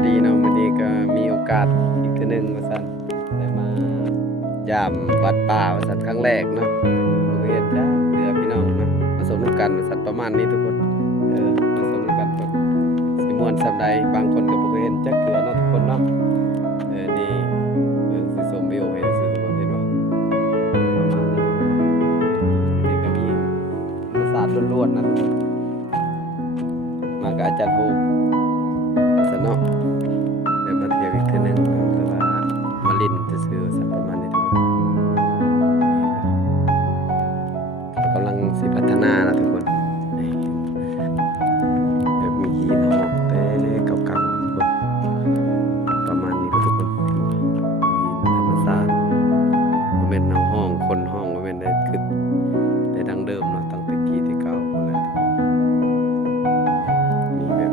ายดีเนาะวันนี้ก็มีโอกาสอีกทีหนึ่งมาสั่นได้มายามวัดป่ามาสั่นครั้งแรกเนาะโรงเรียนจ้าเรือพี่น้องเนาะมาสมนุกันมาสั่นประมาณนี้ทุกคนมาสมนุกันก่อนสิม่วนสำใดบางคนก็บ่เคยเห็นจักเทื่อเนาะทุกคนเนาะนี่สิสมวิวให้ซื่อทุกคนเห็นบ่ประมาณนี้ทุกคนนี่ก็มีธรรมศาสตร์ล้วนๆนะทุกคนมากับอาจารย์ภูสนเนาะเดี๋ยวมาเที่ยวอีกทีหนึงเนาะแต่ว่ามาลิ้นซื่อๆสักประมาณนี้ทุกคนเรากำลังสิพัฒนานะทุกคนนี่แบบมีหินหอกแต่เก่าๆทุกคนประมาณนี้ทุกคนหินธรรมศาสตร์บ่แม่นเอาห้องคนห้องบ่แม่นได้คือได้ดังเดิมเนาะตั้งแต่กี้ที่เก่าพุ่นแหละทุกคนมีแบบ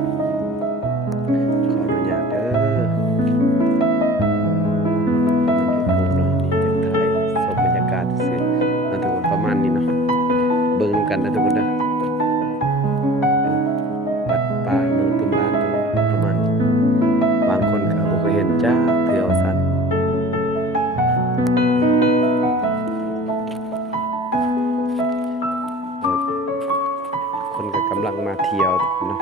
ขออนุญาตเด้อชมบรรยากาศซื่อๆนะทุกคนประมาณนี้เนาะเบิ่งกันนะทุกคนเด้อวัดป่าเมืองตุมลานทุกคนประมาณบางคนก็บ่เคยเห็นจ้าเทื่อว่าซั่นคนก็กำลังมาเที่ยวทุกคนเนาะ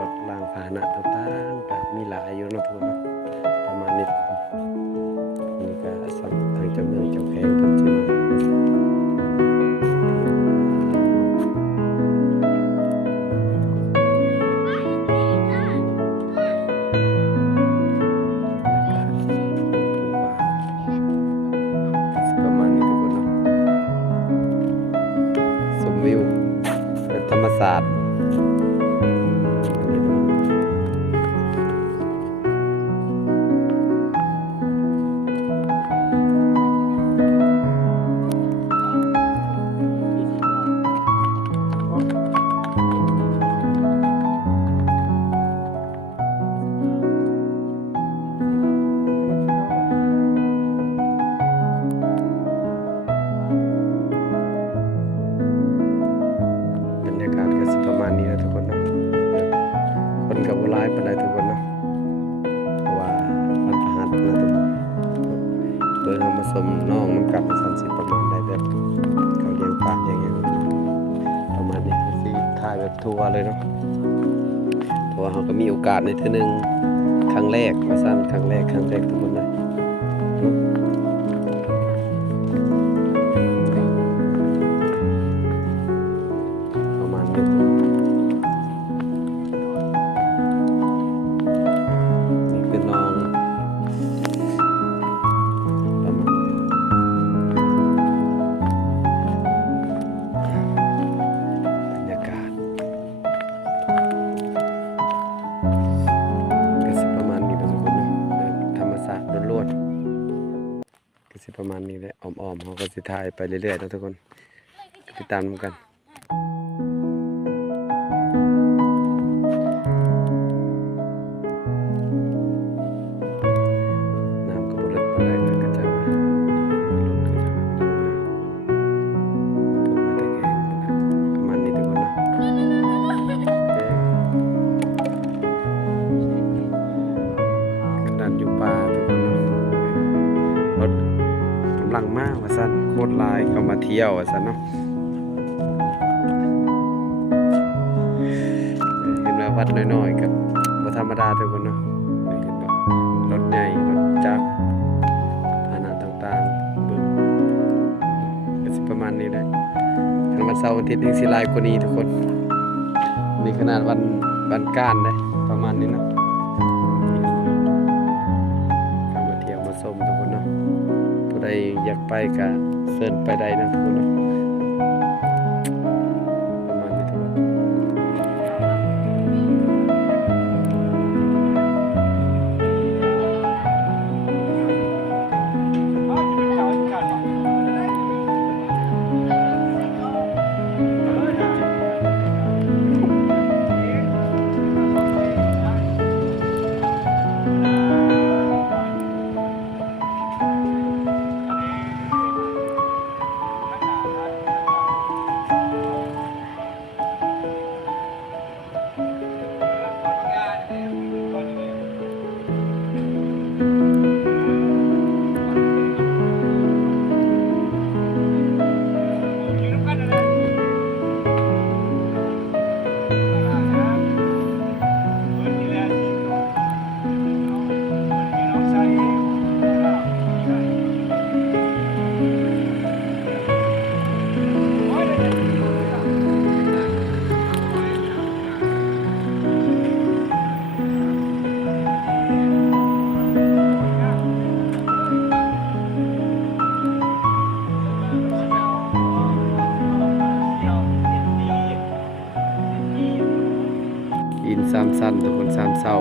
รถรางพาหนะต่างๆก็มีหลายอยู่เนาะทุกคนเนาะประมาณนี้ทุกคนนี่ก็ทางเจ้าเมืองเจ้าแขวงเพิ่นสิมาประมาณนี้ทุกคนเนาะชมวิวเป็นธรรมศาสตร์บรรยากาศก็สิประมาณนี้นะทุกคนเนาะคนกับหลายปานใดทุกคนเนาะเพราะว่ามันพฤหัสนะทุกคนเพื่อเอามาสมน้องน้ำกับสันสิประมาณได้แบบเขาเลี้ยงปลาอย่างเงี้ยประมาณนี้สิถ่ายแบบทัวร์เลยเนาะเพราะว่าเขาก็มีโอกาสในเทื่อนึงครั้งแรกมาสั้นครั้งแรกทุกคนเลยประมาณนี้นี่คือน้องประมาณนี้บรรยากาศก็สิประมาณนี้ทุกคนนะแบบธรรมศาสตร์ล้วนๆก็สิประมาณนี้แหละอ้อมๆเขาก็สิถ่ายไปเรื่อยๆนะทุกคนติดตามกันน้ำก็บ่ลึกปานใดเลยก็จะว่ารถก็จะกำลังมาพวกมาแต่แกงประมาณนี้ทุกคนเนาะขนาดอยู่ป่าทุกคนเนาะรถกำลังมาว่าซั่นโคตรหลายเข้ามาเที่ยวว่าซั่นเนาะเห็นว่าวัดน้อยๆกับบ่ธรรมดาทุกคนเนาะเห็นบ่รถใหญ่รถจักรพาหนะต่างๆเบิ่งก็สิประมาณนี้แหละคันวันเสาร์อาทิตย์ยังสิหลายกว่านี้ทุกคนนี่ขนาดวันก้านเด้ประมาณนี้เนาะเข้ามาเที่ยวมาชมทุกคนเนาะผู้ใดอยากไปก็เชิญไปได้นะทุกคนเนาะประมาณนี้ทุกคน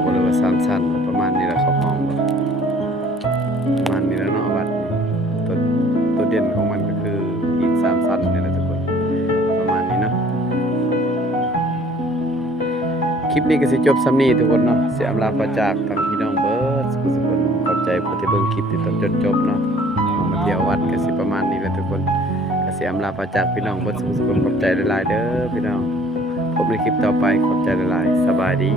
บ่หรือว่า3ชั้นประมาณนี้แหละเขาห้องบ่ประมาณนี้แล้วเนาะวัดนี้ตัวเด่นของมันก็คือหิน3ชั้นนี่แหละทุกคนประมาณนี้เนาะคลิปนี้ก็สิจบส่ำนี้ทุกคนเนาะสิอำลาพระจากทางพี่น้องเบิดสุขคนขอบใจผู้ที่เบิ่งคลิปที่ต้นจนจบเนาะมาเที่ยววัดก็สิประมาณนี้แหละทุกคนก็สิอำลาพระจากพี่น้องเบิดสุขคนขอบใจหลายๆเด้อพี่น้องพบในคลิปต่อไปขอบใจหลายๆสบายดี